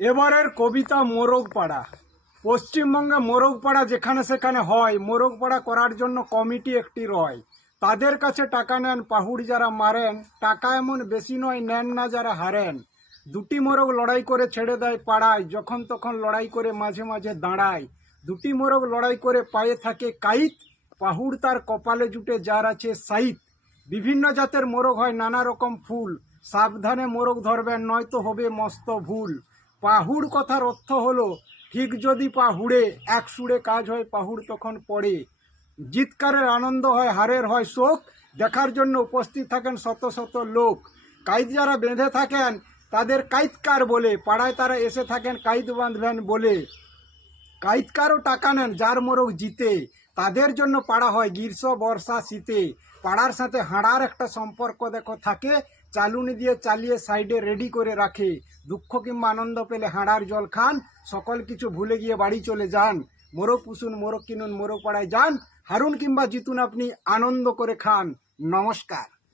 এবারের কবিতা মোরগপাড়া। পশ্চিমবঙ্গে মোরগপাড়া যেখানে সেখানে হয়, মোরগপাড়া করার জন্য কমিটি একটি রয়। তাদের কাছে টাকা নেন পাহুড় যারা মারেন, টাকা এমন বেশি নয় নেন না যারা হারেন। দুটি মোরগ লড়াই করে ছেড়ে দেয় পাড়ায়, যখন তখন লড়াই করে মাঝে মাঝে দাঁড়ায়। দুটি মোরগ লড়াই করে পায়ে থাকে কাইত, পাহুড় তার কপালে জুটে যার আছে সাইত। বিভিন্ন জাতের মোরগ হয় নানা রকম ফুল, সাবধানে মোরগ ধরবেন নয়তো হবে মস্ত ভুল। পাহুড় কথার অর্থ হলো ঠিক যদি পাহুড়ে, এক সুরে কাজ হয় পাহুড় তখন পড়ে। জিতকারের আনন্দ হয়, হারের হয় শোক, দেখার জন্য উপস্থিত থাকেন শত শত লোক। কাইত যারা বেঁধে থাকেন তাদের কাইতকার বলে, পাড়ায় তারা এসে থাকেন কাইত বাঁধবেন বলে। কাইতকারও টাকা নেন যার মোরগ জিতে, তাদের জন্য পাড়া হয় গ্রীষ্ম বর্ষা শীতে। পাড়ার সাথে হাঁড়ার একটা সম্পর্ক দেখো থাকে, চালুনি দিয়ে চালিয়ে সাইডে রেডি করে রাখে। দুঃখ কিংবা আনন্দ পেলে হাঁড়ার জল খান, সকল কিছু ভুলে গিয়ে বাড়ি চলে যান। মোরগ পুষুন, মোরগ কিনুন, মোরগ পাড়ায় যান, হারুন কিংবা জিতুন, আপনি আনন্দ করে খান। নমস্কার।